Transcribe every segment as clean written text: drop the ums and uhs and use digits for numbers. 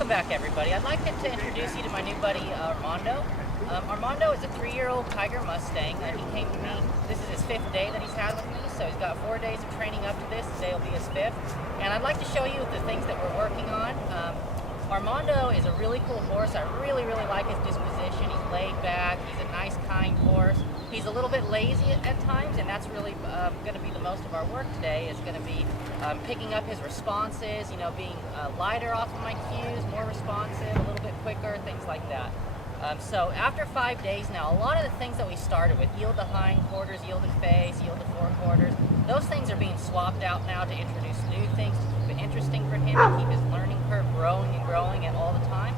welcome back, everybody. I'd like to introduce you to my new buddy, Armando. Armando is a 3-year-old Kiger Mustang. He came to me, this is his 5th day that he's had with me, so he's got 4 days of training up to this. Today will be his 5th. And I'd like to show you the things that we're working on. Armando is a really cool horse. I really like his disposition. He's laid back. He's a nice, kind horse. He's a little bit lazy at times, and that's really going to be the most of our work today. Is going to be picking up his responses, being lighter off of my cues, more responsive, a little bit quicker, things like that. So after 5 days now, a lot of the things that we started with, yield to hindquarters, yield to face, yield to forequarters, those things are being swapped out now to introduce new things, to keep it interesting for him, to keep his learning curve growing and all the time.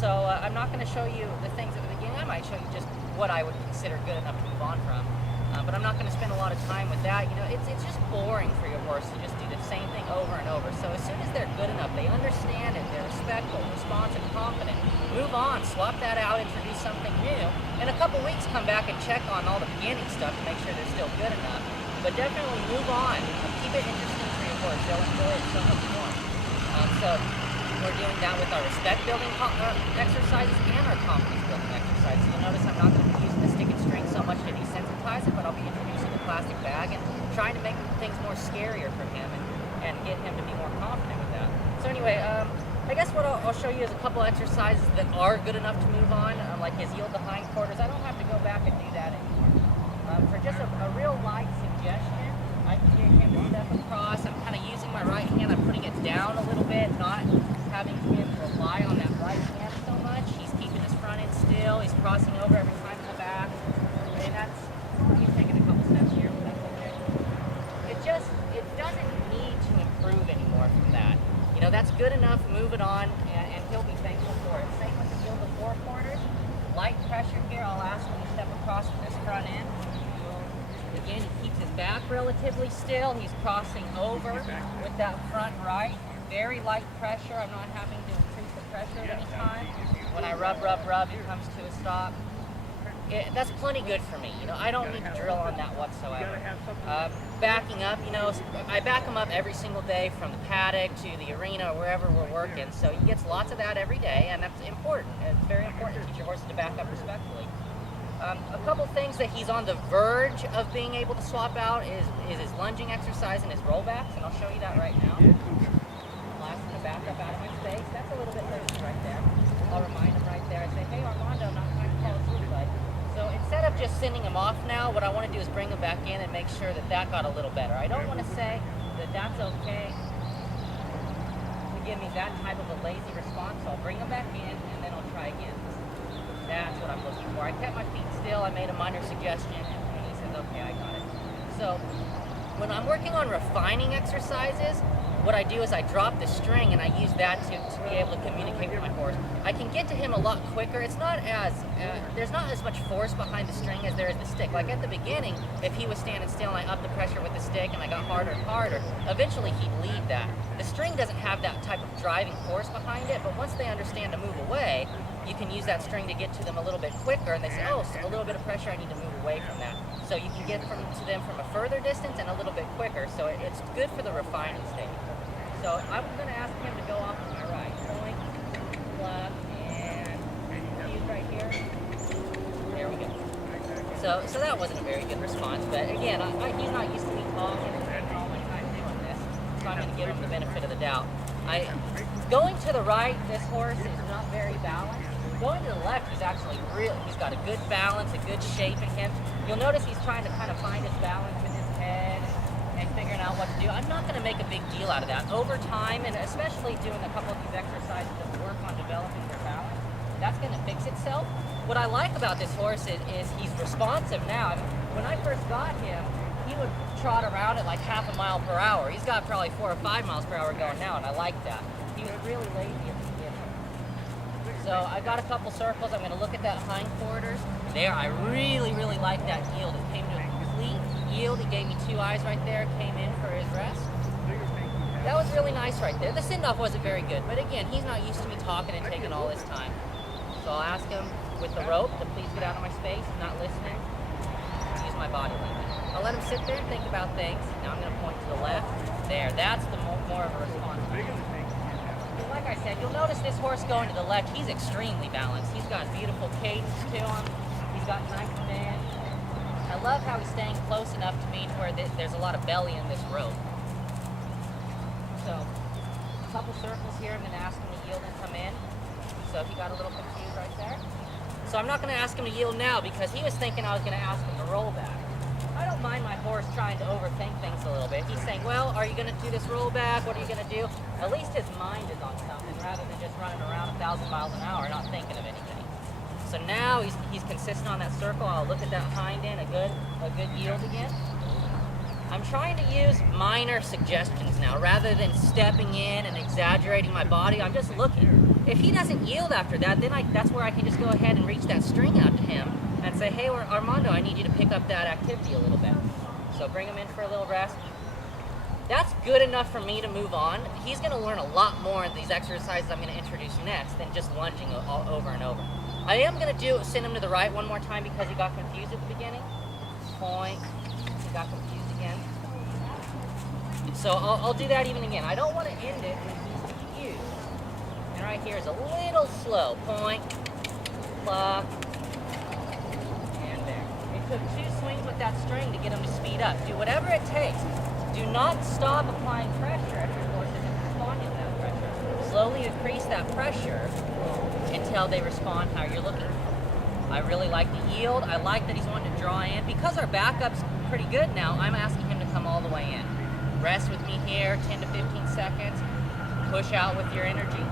So I'm not going to show you the things at the beginning. I might show you just what I would consider good enough to move on from. But I'm not going to spend a lot of time with that. It's just boring for your horse to just do the same thing over and over. So as soon as they're good enough, they understand it, they're respectful, responsive, confident, move on, swap that out, introduce something new. In a couple weeks, come back and check on all the beginning stuff to make sure they're still good enough. But definitely move on. Keep it interesting for your horse. They'll enjoy it so much more. So we're doing that with our respect building exercises and our confidence building exercises. You'll notice I'm not going to be using the stick and string so much to desensitize it, but I'll be introducing the plastic bag and trying to make things more scarier for him and get him to be more confident with that. So anyway, I guess what I'll show you is a couple exercises that are good enough to move on, like his yield to hindquarters. I don't have to go back and do that anymore. For just a real light suggestion, I can get him to step across. I'm kind of using my right hand. I'm putting it down a little bit, not having him rely on that right hand so much. He's keeping his front end still. He's crossing over every time in the back. And he's taking a couple steps here, but that's okay. It doesn't need to improve anymore from that. That's good enough. Move it on, and he'll be thankful for it. Same with the yield to forequarters. Light pressure here. I'll ask him to step across with his front end. Again, he keeps his back relatively still. He's crossing over with that front right. Very light pressure. I'm not having to increase the pressure at any time. When I rub, it comes to a stop. That's plenty good for me. I don't need to drill on that whatsoever. Backing up, I back him up every single day from the paddock to the arena or wherever we're working. So he gets lots of that every day, and that's important. It's very important to teach your horses to back up respectfully. A couple things that he's on the verge of being able to swap out is his lunging exercise and his rollbacks, and I'll show you that right now. I'll ask him to back up out of my space. That's a little bit loose right there. I'll remind him right there. I say, hey Armando, not time to fall asleep, bud. So instead of just sending him off now, what I want to do is bring him back in and make sure that got a little better. I don't want to say that that's okay to give me that type of a lazy response, so I'll bring him back in and then I'll try again. That's what I'm looking for. I kept my feet still, I made a minor suggestion, and he says, okay, I got it. So when I'm working on refining exercises, what I do is I drop the string and I use that to be able to communicate with my horse. I can get to him a lot quicker. It's not there's not as much force behind the string as there is the stick. Like at the beginning, if he was standing still and I upped the pressure with the stick and I got harder and harder, eventually he'd leave that. The string doesn't have that type of driving force behind it, but once they understand to move away, you can use that string to get to them a little bit quicker, and they say, oh, so a little bit of pressure, I need to move away from that. So you can get to them from a further distance and a little bit quicker, so it's good for the refining stage. So I'm going to ask him to go off to my right. Point, left, and he's right here. There we go. So that wasn't a very good response, but again, he's not used to me talking and spending all my time doing this, so I'm going to give him the benefit of the doubt. Going to the right, this horse is not very balanced. Going to the left, he's got a good balance, a good shape in him. You'll notice he's trying to kind of find his balance with his head and figuring out what to do. I'm not going to make a big deal out of that. Over time, and especially doing a couple of these exercises that work on developing their balance, that's going to fix itself. What I like about this horse is he's responsive now. When I first got him, he would trot around at like half a mile per hour. He's got probably 4 or 5 miles per hour going now, and I like that. He was really lazy at the beginning. So I got a couple circles. I'm going to look at that hindquarters. There, I really like that yield. It came to a complete yield. He gave me 2 eyes right there, came in for his rest. That was really nice right there. The send-off wasn't very good, but again, he's not used to me talking and taking all this time. So I'll ask him with the rope to please get out of my space, not listening. Use my body language. I'll let him sit there and think about things. Now I'm going to point to the left. There, that's the more of a response. like I said, you'll notice this horse going to the left, he's extremely balanced. He's got beautiful cadence to him. He's got nice command. I love how he's staying close enough to me to where there's a lot of belly in this rope. So, a couple circles here, I'm going to ask him to yield and come in. So he got a little confused right there. So I'm not going to ask him to yield now because he was thinking I was going to ask him to roll back. I don't mind my horse trying to overthink things a little bit. He's saying, well, are you going to do this roll back? What are you going to do? At least his mind is on something rather than just running around 1,000 miles an hour not thinking of anything. So now he's consistent on that circle. I'll look at that hind end, a good yield again. I'm trying to use minor suggestions now rather than stepping in and exaggerating my body. I'm just looking. If he doesn't yield after that, then that's where I can just go ahead and reach that string out to him and say, hey, Armando, I need you to pick up that activity a little bit. So bring him in for a little rest. That's good enough for me to move on. He's going to learn a lot more in these exercises I'm going to introduce next than just lunging all over and over. I am going to send him to the right one more time because he got confused at the beginning. Point. He got confused again. So I'll do that even again. I don't want to end it when he's confused. And right here is a little slow. Point. Pluck. Took 2 swings with that string to get him to speed up. Do whatever it takes. Do not stop applying pressure if your horse isn't responding to that pressure. Slowly increase that pressure until they respond how you're looking. I really like the yield. I like that he's wanting to draw in. Because our backup's pretty good now, I'm asking him to come all the way in. Rest with me here, 10 to 15 seconds. Push out with your energy.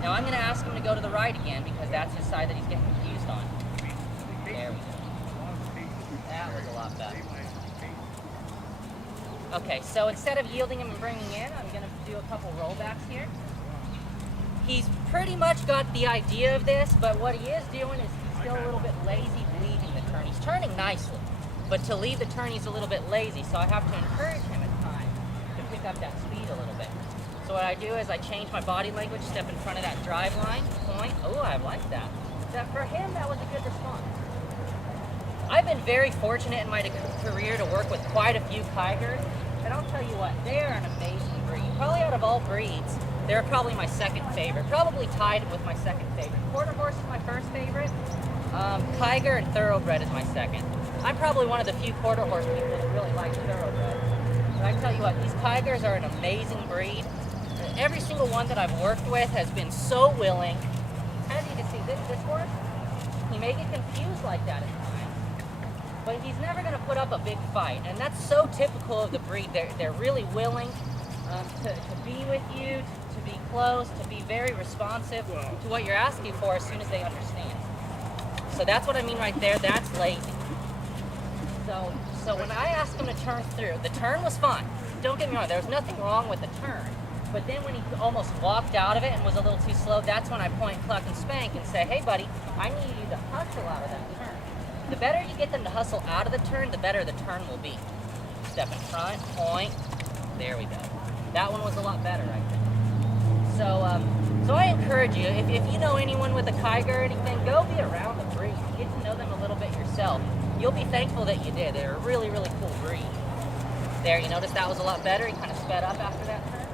Now I'm going to ask him to go to the right again because that's his side that he's getting confused on. There we go. That was a lot better. Okay, so instead of yielding him and bringing in, I'm going to do a couple rollbacks here. He's pretty much got the idea of this, but what he is doing is he's still a little bit lazy leading the turn. He's turning nicely, but to lead the turn, he's a little bit lazy, so I have to encourage him at times to pick up that speed a little bit. So what I do is I change my body language, step in front of that drive line, point. Oh, I like that. For him, that was a good response. I've been very fortunate in my career to work with quite a few Kigers, and I'll tell you what, they are an amazing breed. Probably out of all breeds, they're probably my second favorite, probably tied with my second favorite. Quarter horse is my first favorite, Kiger and Thoroughbred is my second. I'm probably one of the few quarter horse people that really like Thoroughbred. But I tell you what, these Kigers are an amazing breed. Every single one that I've worked with has been so willing. As you can see, this horse, he may get confused like that at times. But he's never going to put up a big fight, and that's so typical of the breed. They're really willing to be with you, to be close, to be very responsive to what you're asking for as soon as they understand. So that's what I mean right there. That's lazy. So when I asked him to turn through, the turn was fine. Don't get me wrong. There was nothing wrong with the turn. But then when he almost walked out of it and was a little too slow, that's when I point, cluck, and spank and say, hey, buddy, I need you to hustle out of that turn. The better you get them to hustle out of the turn, the better the turn will be. Step in front, point. There we go. That one was a lot better right there. So I encourage you, if you know anyone with a Kiger or anything, go be around the breed. Get to know them a little bit yourself. You'll be thankful that you did. They're a really, really cool breed. There, you notice that was a lot better. He kind of sped up after that turn.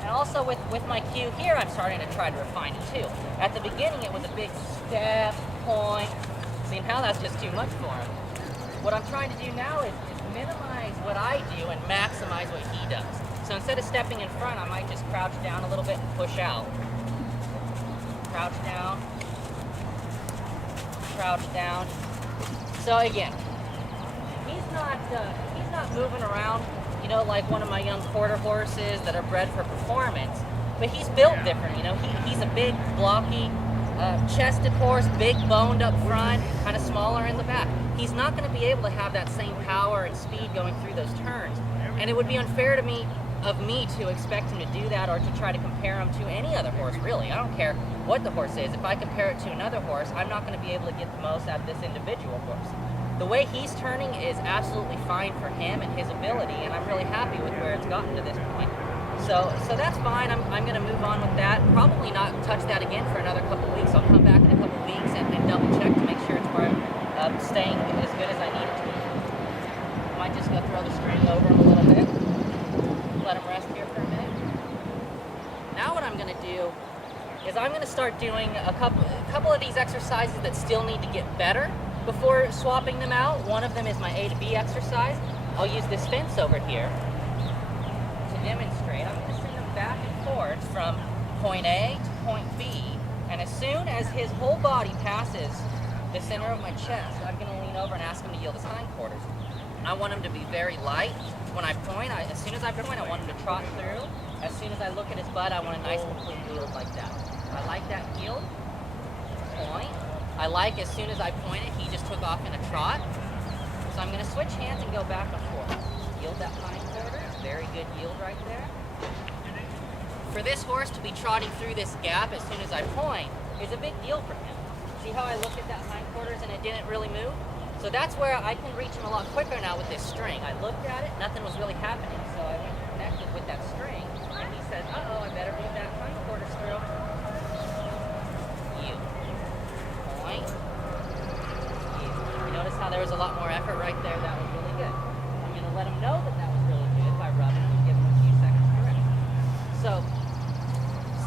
And also with my cue here, I'm starting to try to refine it too. At the beginning, it was a big step, point. See, now that's just too much for him. What I'm trying to do now is minimize what I do and maximize what he does. So instead of stepping in front, I might just crouch down a little bit and push out. Crouch down. Crouch down. So again, he's not moving around, you know, like one of my young quarter horses that are bred for performance. But he's built different, you know. He's a big, blocky, chested horse, big boned up front, kind of smaller in the back. He's not going to be able to have that same power and speed going through those turns. And it would be unfair to me to expect him to do that or to try to compare him to any other horse, really. I don't care what the horse is. If I compare it to another horse, I'm not going to be able to get the most out of this individual horse. The way he's turning is absolutely fine for him and his ability, and I'm really happy with where it's gotten to this point. So that's fine. I'm going to move on with that. Probably not touch that again for another couple weeks. I'll come back in a couple weeks and double check to make sure it's where I'm staying as good as I need it to be. Might just go throw the string over him a little bit. Let him rest here for a minute. to start doing a couple of these exercises that still need to get better before swapping them out. One of them is my A to B exercise. I'll use this fence over here to demonstrate. I'm going to send him back and forth from point A to point B, and as soon as his whole body passes the center of my chest, I'm going to lean over and ask him to yield his hindquarters. I want him to be very light. When I point, as soon as I point, I want him to trot through. As soon as I look at his butt, I want a nice complete yield like that. I like that yield. Point. I like as soon as I point it, he just took off in a trot. So I'm going to switch hands and go back and forth. Yield that hindquarters. Very good yield right there. For this horse to be trotting through this gap as soon as I point is a big deal for him. See how I looked at that hindquarters and it didn't really move? So that's where I can reach him a lot quicker now with this string. I looked at it, nothing was really happening, so I went and connected with that string, and he says, uh-oh, I better move that hindquarters through. Yield. Point. Yield. You notice how there was a lot more effort right there? That was really good. I'm going to let him know that that was really good by rubbing him and giving him a few seconds to rest.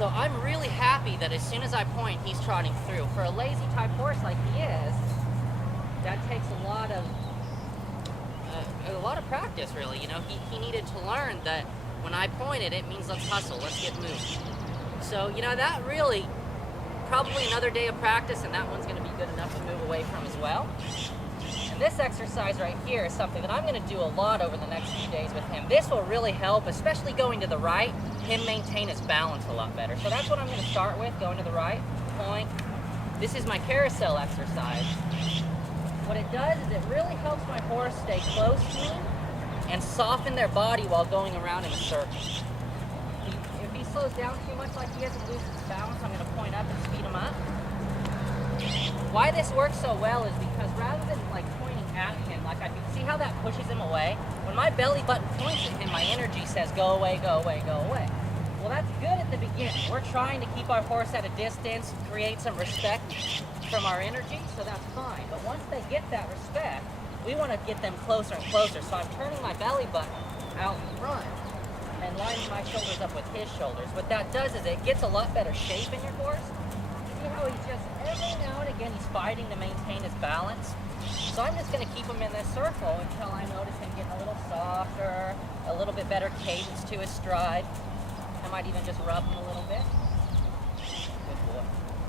So I'm really happy that as soon as I point, he's trotting through. For a lazy type horse like he is, that takes a lot of practice, really. You know, he needed to learn that when I pointed, it means let's hustle, let's get moving. So, you know, that really, probably another day of practice, and that one's going to be good enough to move away from as well. And this exercise right here is something that I'm going to do a lot over the next few days with him. This will really help, especially going to the right, him maintain his balance a lot better. So that's what I'm going to start with, going to the right, point. This is my carousel exercise. What it does is it really helps my horse stay close to me and soften their body while going around in a circle. If he slows down too much like he is and loses his balance, I'm going to point up and speed him up. Why this works so well is because rather than like pointing at him, like I can see how that pushes him away. When my belly button points at him, my energy says, go away, go away, go away. Well, that's good at the beginning. We're trying to keep our horse at a distance, create some respect from our energy, so that's fine. But once they get that respect, we want to get them closer and closer. So I'm turning my belly button out in front and lining my shoulders up with his shoulders. What that does is it gets a lot better shape in your horse. See how he's just, every now and again, he's fighting to maintain his balance. So I'm just going to keep him in this circle until I notice him getting a little softer, a little bit better cadence to his stride. I might even just rub him a little bit. Good boy.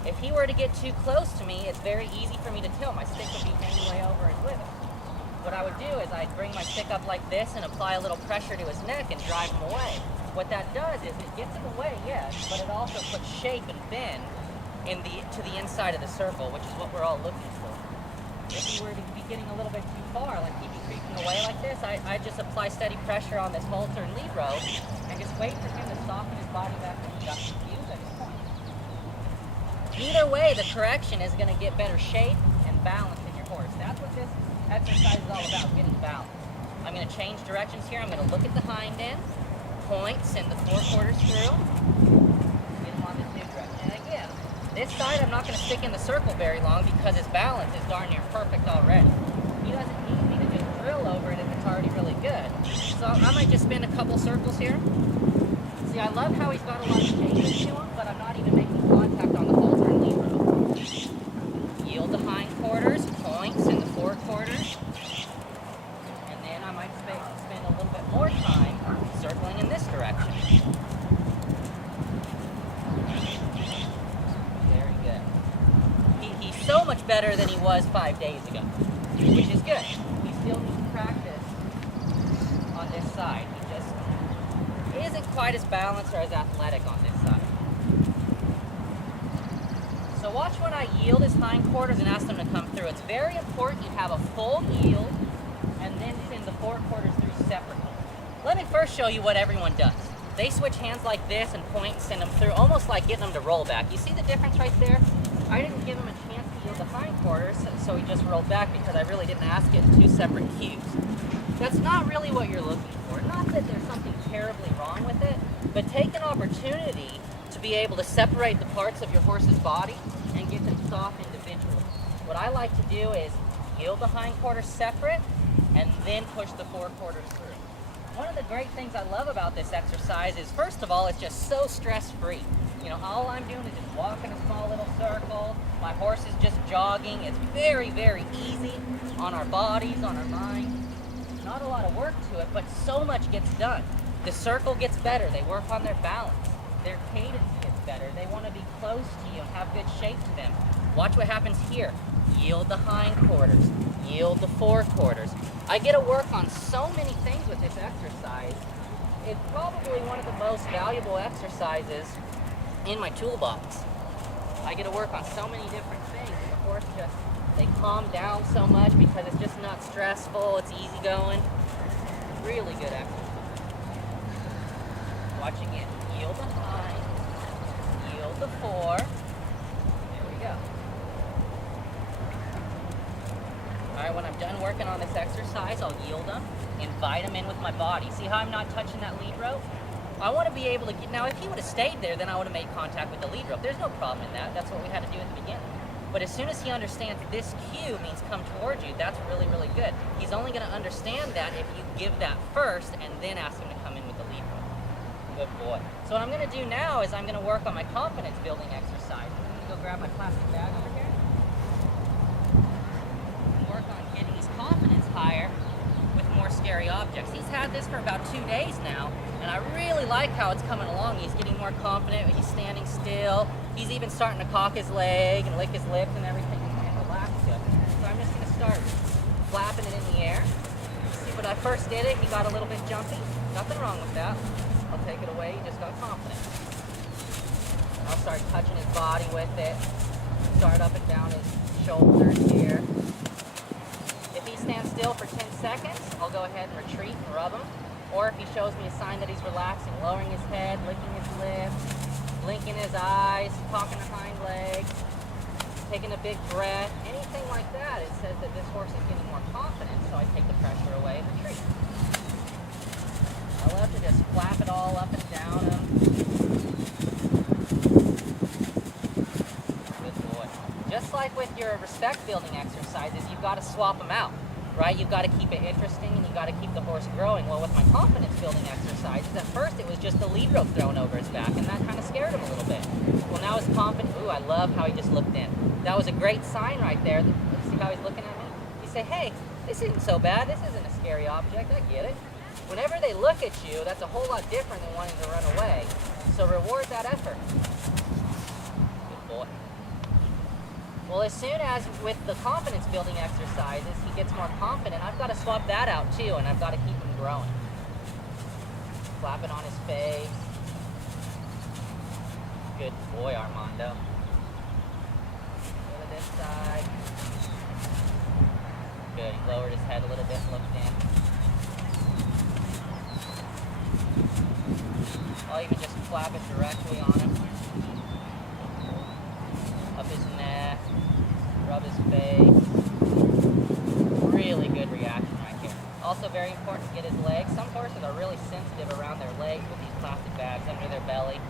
If he were to get too close to me, it's very easy for me to tell. My stick would be hanging way over his withers. What I would do is I'd bring my stick up like this and apply a little pressure to his neck and drive him away. What that does is it gets him away, yes, but it also puts shape and bend to the inside of the circle, which is what we're all looking for. If he were to be getting a little bit too far, like he'd be creeping away like this, I just apply steady pressure on this halter and lead rope and just wait for him to soften his body back and he got confused at his point. Either way, the correction is going to get better shape and balance in your horse. That's what this exercise is all about, getting balance. I'm going to change directions here. I'm going to look at the hind end, point, send the forequarters through, get him on this new direction. And again, this side I'm not going to stick in the circle very long because his balance is darn near perfect already. He doesn't need me to just drill over it if it's already really good. So I might just spin a couple circles here. See, I love how he's got a lot of cadence to him, but I'm not even making contact on the halter and lead rope. Yield the hindquarters, points in the forequarters, and then I might spend a little bit more time circling in this direction. Very good. He's so much better than he was 5 days ago, which is good. He still needs practice on this side. He just isn't quite as balanced or as athletic on this side. So watch when I yield his hindquarters and ask them to come through. It's very important you have a full yield and then send the forequarters through separately. Let me first show you what everyone does. They switch hands like this and point and send them through, almost like getting them to roll back. You see the difference right there? I didn't give him a chance to yield the hindquarters, so he just rolled back because I really didn't ask it in two separate cues. That's not really what you're looking for. Not that there's something terribly wrong with it, but take an opportunity to be able to separate the parts of your horse's body and get them soft individually. What I like to do is yield the hindquarters separate and then push the forequarters through. One of the great things I love about this exercise is, first of all, it's just so stress-free. You know, all I'm doing is just walking a small little circle. My horse is just jogging. It's very, very easy on our bodies, on our minds. Not a lot of work to it, but so much gets done. The circle gets better. They work on their balance. Their cadence gets better. They want to be close to you and have good shape to them. Watch what happens here. Yield the hindquarters. Yield the forequarters. I get to work on so many things with this exercise. It's probably one of the most valuable exercises in my toolbox. I get to work on so many different things. And the horse just, they calm down so much because it's just not stressful. It's easygoing. Really good exercise. Watch again. Yield the hind. Yield the fore. There we go. Alright, when I'm done working on this exercise, I'll yield them, invite them in with my body. See how I'm not touching that lead rope? I want to be able to get, now if he would have stayed there, then I would have made contact with the lead rope. There's no problem in that. That's what we had to do at the beginning. But as soon as he understands this cue means come towards you, that's really, really good. He's only going to understand that if you give that first and then ask him to come in with the lead rope. Good boy. So what I'm going to do now is I'm going to work on my confidence building exercise. I'm going to go grab my plastic bag over here and work on getting his confidence higher with more scary objects. He's had this for about 2 days now, and I really like how it's coming along. He's getting more confident. He's standing still. He's even starting to cock his leg and lick his lips and everything and relax it. So I'm just going to start flapping it in the air. See, when I first did it, he got a little bit jumpy. Nothing wrong with that. I'll take it away. He just got confident. I'll start touching his body with it. Start up and down his shoulders here. If he stands still for 10 seconds, I'll go ahead and retreat and rub him. Or if he shows me a sign that he's relaxing, lowering his head, licking his lips, blinking his eyes, cocking the hind leg, taking a big breath, anything like that, it says that this horse is getting more confident, so I take the pressure away and retreat. I love to just flap it all up and down him. Good boy. Just like with your respect building exercises, you've got to swap them out, right? You've got to keep it interesting and you've got to keep the horse growing. Well, with my confidence building exercises, at first it was just the lead rope thrown over his back, and that kind of scared him a little bit. Well, now his confidence, ooh, I love how he just looked in. That was a great sign right there. See how he's looking at me? You say, hey, this isn't so bad. This isn't a scary object. I get it. Whenever they look at you, that's a whole lot different than wanting to run away. So reward that effort. Good boy. Well, as soon as with the confidence building exercises, he gets more confident, I've got to swap that out too, and I've got to keep him growing. Flap it on his face. Good boy, Armando. Go to this side. Good, he lowered his head a little bit and looked in. I'll even just flap it directly on him. Up his neck, rub his face. Really good reaction right here. Also very important to get his legs. Some horses are really sensitive around their legs with these plastic bags under their belly.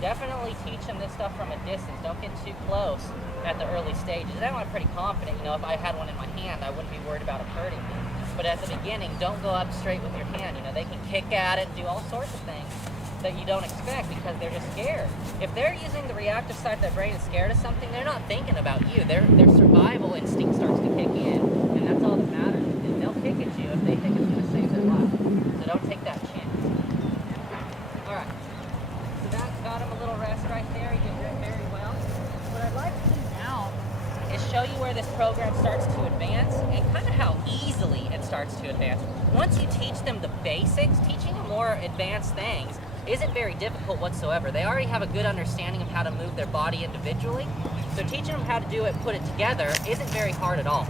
Definitely teach them this stuff from a distance. Don't get too close at the early stages. Then I'm pretty confident, you know, if I had one in my hand, I wouldn't be worried about it hurting me. But at the beginning, don't go up straight with your hand. You know, they can kick at it and do all sorts of things that you don't expect because they're just scared. If they're using the reactive side of their brain and scared of something, they're not thinking about you. Their survival instinct starts to kick in, and that's all that matters. And they'll kick at you if they think it's going to save their life. So don't take that chance. All right. So that got him a little rest right there. He did very well. What I'd like to do now is show you where this program starts to advance and kind of how easily it starts to advance. Once you teach them the basics, teaching them more advanced things isn't very difficult whatsoever. They already have a good understanding of how to move their body individually, so teaching them how to do it, put it together, isn't very hard at all.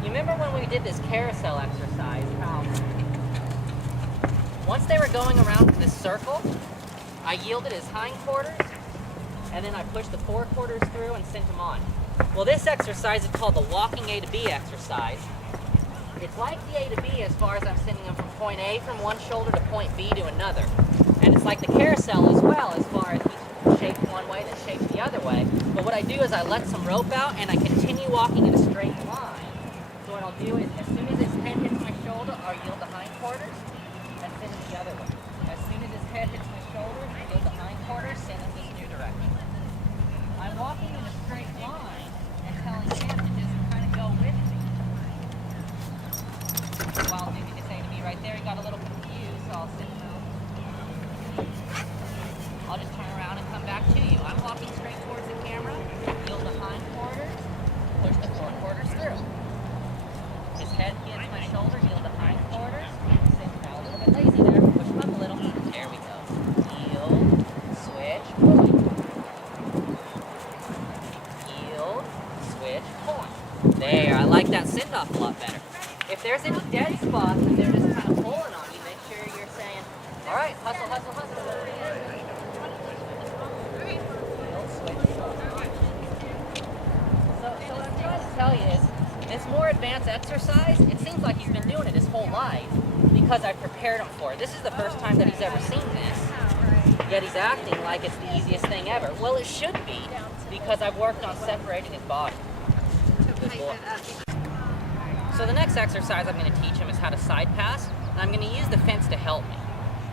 You remember when we did this carousel exercise, how once they were going around this circle, I yielded his hindquarters, and then I pushed the forequarters through and sent him on. Well, this exercise is called the walking A to B exercise. It's like the A to B as far as I'm sending them from point A from one shoulder to point B to another. And it's like the carousel as well, as far as he's shaped one way, then shaped the other way. But what I do is I let some rope out and I continue walking in a straight line. So what I'll do is as soon as his head hits my shoulder, I'll yield the hindquarters and send him the other way. As soon as his head hits my shoulder, I yield the hindquarters hindquarters, send him this new direction. I'm walking in a straight line and telling him to just kind of go with me. While maybe to say to me right there, he got a little confused, so I'll send him out. I'll just turn around and come back to you. I'm walking straight towards the camera, yield the hindquarters, push the forequarters through. His head hits my shoulder, yield the hindquarters, sit now a little bit lazy there, push him up a little. There we go. Yield, switch, point. Yield, switch, point. There, I like that send-off a lot better. If there's any dead spots and they're just kind of pulling on you, make sure you're saying, all right, hustle, hustle, hustle. Yield, switch, point. So what I'm trying to tell you is, this more advanced exercise, it seems like he's been doing it his whole life because I prepared him for it. This is the first time that he's ever seen this, yet he's acting like it's the easiest thing ever. Well, it should be, because I've worked on separating his body. Good boy. So the next exercise I'm going to teach him is how to side pass, and I'm going to use the fence to help me.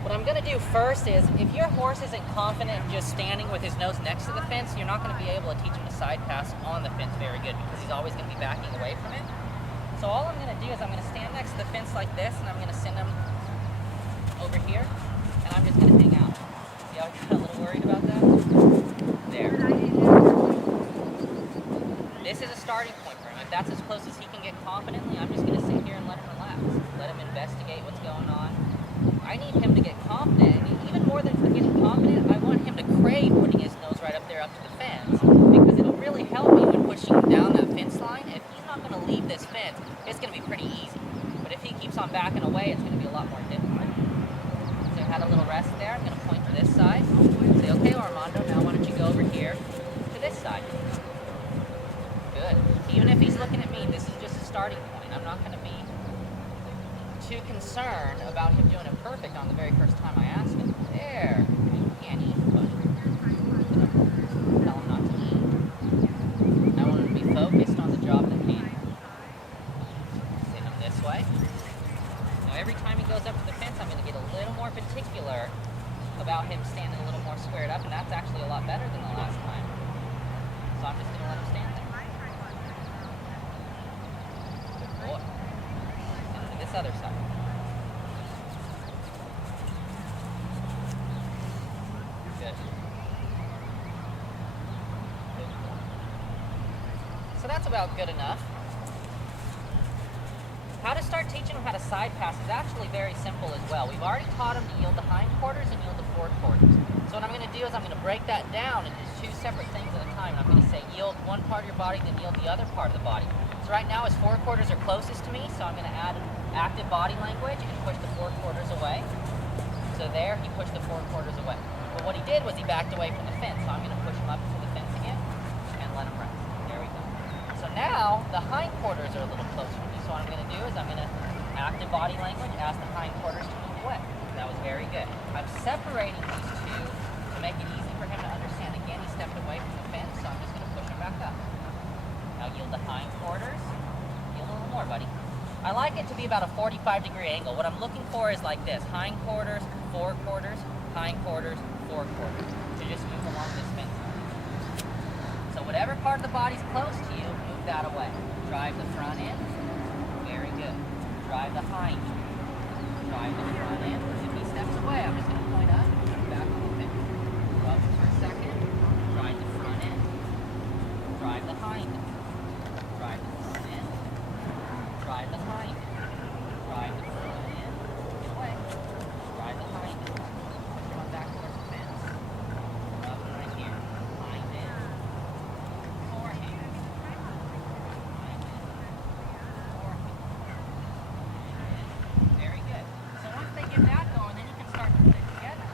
What I'm going to do first is, if your horse isn't confident in just standing with his nose next to the fence, you're not going to be able to teach him to side pass on the fence very good because he's always going to be backing away from it. So all I'm going to do is I'm going to stand next to the fence like this, and I'm going to send him over here, and I'm just going to hang out. See how I got a little worried about that? There. This is a starting point for him. If that's as close as he can get confidently, I'm just going to sit here and let him relax. Let him investigate what's going on. I need him to get confident, and even more than getting confident, I want him to crave putting his nose right up there up to the fence, because it'll really help me when pushing him down that fence line. If he's not going to leave this fence, it's going to be pretty easy. But if he keeps on backing away, it's going to be a lot more difficult. So I had a little rest there. I'm going to point to this side. Say, okay, Armando, now why don't you go over here to this side? Good. Even if he's looking at me, this is just a starting point. I'm not going to be too concerned about him doing it perfect on the very first time I ask him. There. You can't eat, but tell him not to eat. I want him to be focused on the job at hand. Send him this way. Now every time he goes up to the fence, I'm going to get a little more particular about him standing a little more squared up, and that's actually a lot better than the last time. So I'm just going to let him stand there. Good boy. And this other side. Good. So that's about good enough. How to start teaching him how to side pass is actually very simple as well. We've already taught him to yield the hindquarters and yield the forequarters. So what I'm going to do is I'm going to break that down into two separate things at a time. I'm going to say yield one part of your body, then yield the other part of the body. So right now his forequarters are closest to me, so I'm going to add active body language and push the forequarters away. So there, he pushed the forequarters away. But what he did was he backed away from the fence, so I'm going to push him up to the fence again and let him rest. There we go. So now the hindquarters are a little closer to me. So what I'm going to do is I'm going to active body language, ask the hindquarters to move away. That was very good. I'm separating these two to make it easy for him to understand. Again, he stepped away from the fence, so I'm just going to push him back up. Now yield the hindquarters. Yield a little more, buddy. I like it to be about a 45-degree angle. What I'm looking for is like this: hindquarters, forequarters, hindquarters, forequarters, to just move along this fence. So whatever part of the body's close to you, move that away. Drive the front end. Very good. Drive the hind end. Drive the front end. If he steps away, I'm just going to point up and back on the fence. Go up for a second. Drive the front end. Drive the hind end. Drive the front end. Drive the hind end. Drive the front end. Get away. Drive the hind end. Come on back towards the fence. Up right here. Hind end. Forehand. Hind end. Forehand. Hind end. Very good. So once they get that going, then you can start to put it together.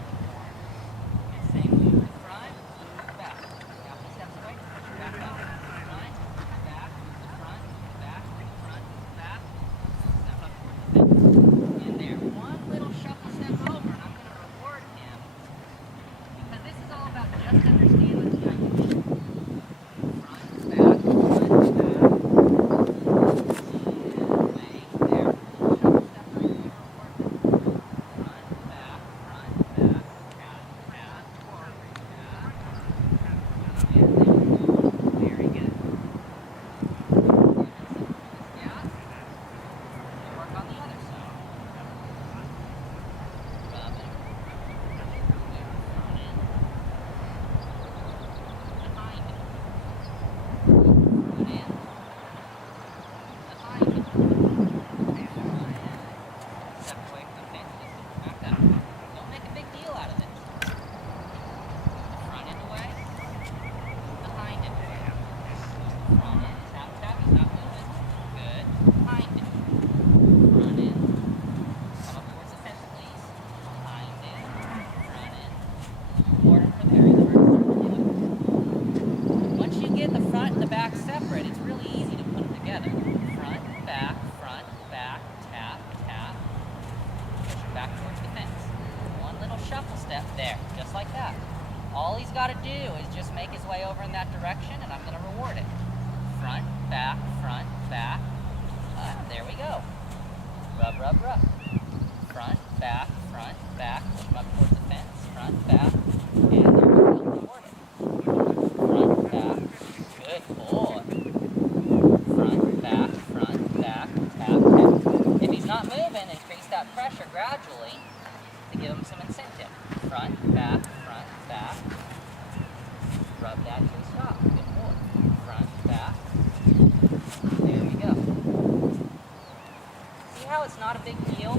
separate, it's really easy to put them together. Front, back, tap, tap. Push him back towards the fence. One little shuffle step there, just like that. All he's got to do is just make his way over in that direction, and I'm going to reward it. Front, back, there we go. Rub, rub, rub. Front, back, push him up towards the fence. Front, back, and there we go, reward it. Front, back, good boy. Front, back, tap, tap. If he's not moving, increase that pressure gradually to give him some incentive. Front, back, rub that to a stop. Good boy. Front, back. There we go. See how it's not a big deal?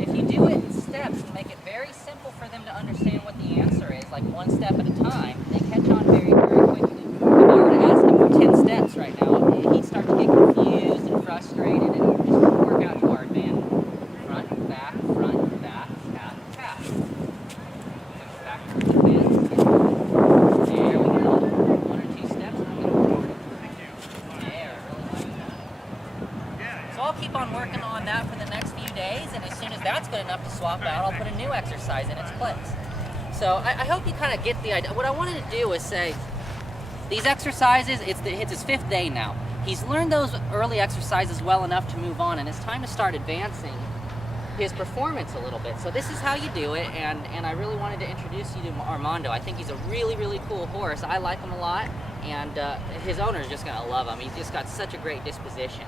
If you do it in steps and make it very simple for them to understand what the answer is, like one step at a time, they catch on very, very quickly. If I were to ask him for 10 steps right now, he'd start to get confused and frustrated, and it would just work out to our advantage. Front, back, tap, tap. Push back towards the fence. There we go. 1 or 2 steps, and I'm going to reward it. There, really like that. So I'll keep on working on that for the next few days, and as soon as that's good enough to swap out, I'll put a new exercise in its place. So I hope you kind of get the idea. What I wanted to do was say, these exercises, it's his 5th day now. He's learned those early exercises well enough to move on, and it's time to start advancing his performance a little bit. So this is how you do it, and I really wanted to introduce you to Armando. I think he's a really, really cool horse. I like him a lot, and his owner's just gonna love him. He's just got such a great disposition.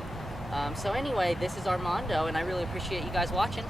So anyway, this is Armando, and I really appreciate you guys watching.